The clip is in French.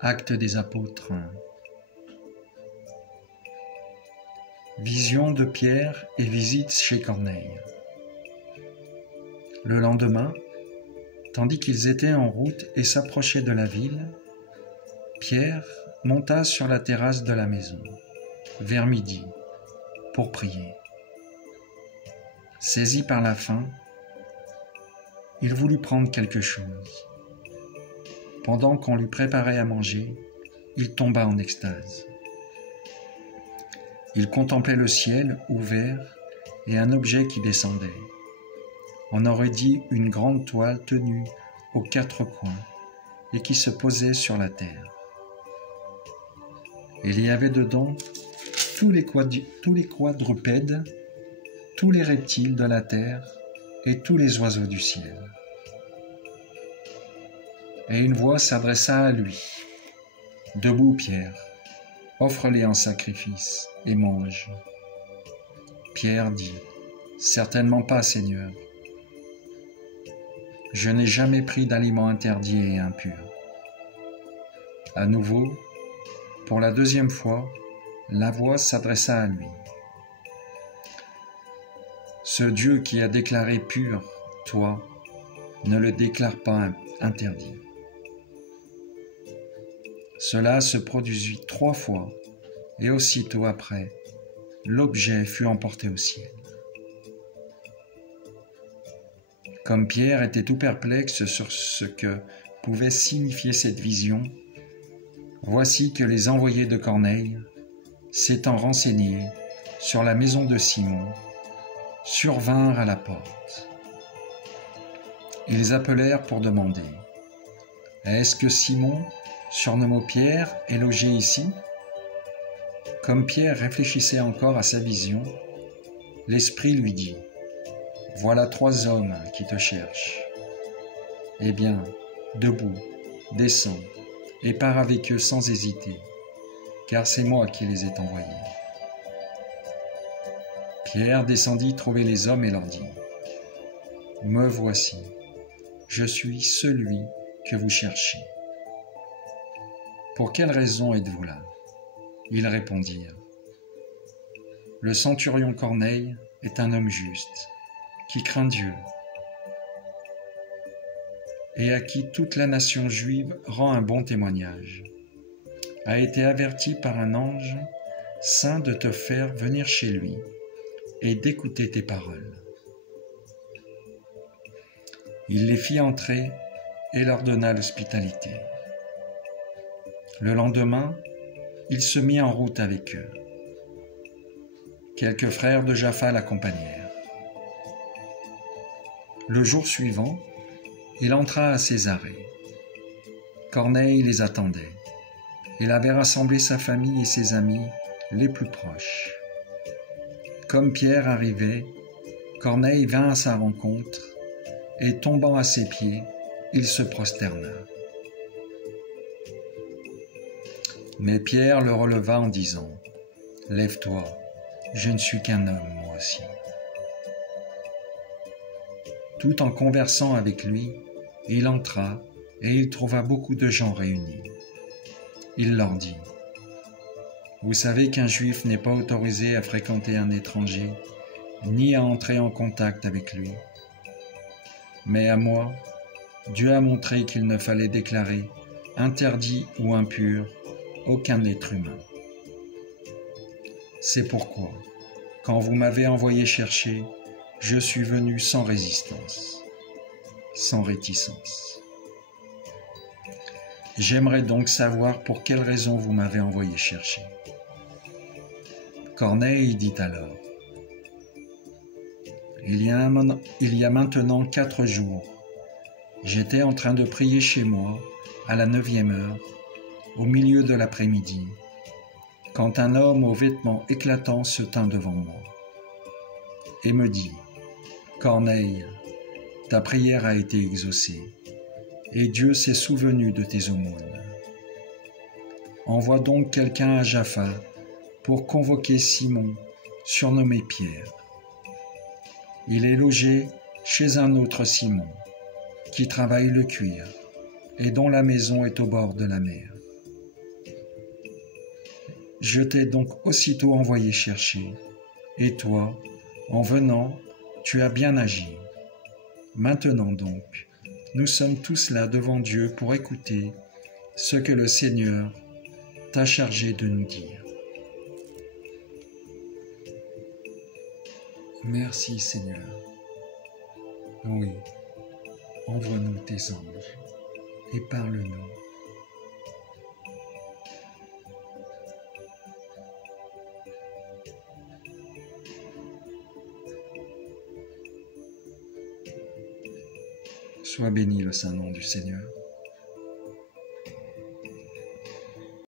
Actes des Apôtres. Vision de Pierre et visite chez Corneille. Le lendemain, tandis qu'ils étaient en route et s'approchaient de la ville, Pierre monta sur la terrasse de la maison, vers midi, pour prier. Saisi par la faim, il voulut prendre quelque chose. Pendant qu'on lui préparait à manger, il tomba en extase. Il contemplait le ciel ouvert et un objet qui descendait. On aurait dit une grande toile tenue aux quatre coins et qui se posait sur la terre. Il y avait dedans tous les quadrupèdes, tous les reptiles de la terre et tous les oiseaux du ciel. Et une voix s'adressa à lui. « Debout, Pierre, offre-les en sacrifice et mange. » Pierre dit, « Certainement pas, Seigneur. Je n'ai jamais pris d'aliments interdits et impurs. » À nouveau, pour la deuxième fois, la voix s'adressa à lui. « Ce Dieu qui a déclaré pur, toi, ne le déclare pas interdit. » Cela se produisit 3 fois, et aussitôt après, l'objet fut emporté au ciel. Comme Pierre était tout perplexe sur ce que pouvait signifier cette vision, voici que les envoyés de Corneille, s'étant renseignés sur la maison de Simon, survinrent à la porte. Ils appelèrent pour demander « Est-ce que Simon, surnommé Pierre, est logé ici ?» Comme Pierre réfléchissait encore à sa vision, l'Esprit lui dit « Voilà 3 hommes qui te cherchent. Eh bien, debout, descends, et pars avec eux sans hésiter, car c'est moi qui les ai envoyés. » Pierre descendit trouver les hommes et leur dit « Me voici, je suis celui que vous cherchez. » « Pour quelle raison êtes-vous là ?» Ils répondirent. « Le centurion Corneille est un homme juste, qui craint Dieu, et à qui toute la nation juive rend un bon témoignage, a été averti par un ange saint de te faire venir chez lui et d'écouter tes paroles. » Il les fit entrer et leur donna l'hospitalité. Le lendemain, il se mit en route avec eux. Quelques frères de Jaffa l'accompagnèrent. Le jour suivant, il entra à Césarée. Corneille les attendait. Il avait rassemblé sa famille et ses amis les plus proches. Comme Pierre arrivait, Corneille vint à sa rencontre et, tombant à ses pieds, il se prosterna. Mais Pierre le releva en disant « Lève-toi, je ne suis qu'un homme, moi aussi. » Tout en conversant avec lui, il entra et il trouva beaucoup de gens réunis. Il leur dit « Vous savez qu'un juif n'est pas autorisé à fréquenter un étranger, ni à entrer en contact avec lui. Mais à moi, Dieu a montré qu'il ne fallait déclarer interdit ou impur aucun être humain. C'est pourquoi, quand vous m'avez envoyé chercher, je suis venu sans résistance, sans réticence. J'aimerais donc savoir pour quelle raison vous m'avez envoyé chercher. » Corneille dit alors, « Il y a maintenant 4 jours, j'étais en train de prier chez moi à la 9e heure, au milieu de l'après-midi, quand un homme aux vêtements éclatants se tint devant moi et me dit « Corneille, ta prière a été exaucée, et Dieu s'est souvenu de tes aumônes. Envoie donc quelqu'un à Jaffa pour convoquer Simon, surnommé Pierre. Il est logé chez un autre Simon, qui travaille le cuir, et dont la maison est au bord de la mer. Je t'ai donc aussitôt envoyé chercher, et toi, en venant, tu as bien agi. Maintenant donc, nous sommes tous là devant Dieu pour écouter ce que le Seigneur t'a chargé de nous dire. Merci Seigneur. Oui, envoie-nous tes anges et parle-nous. Sois béni le saint nom du Seigneur.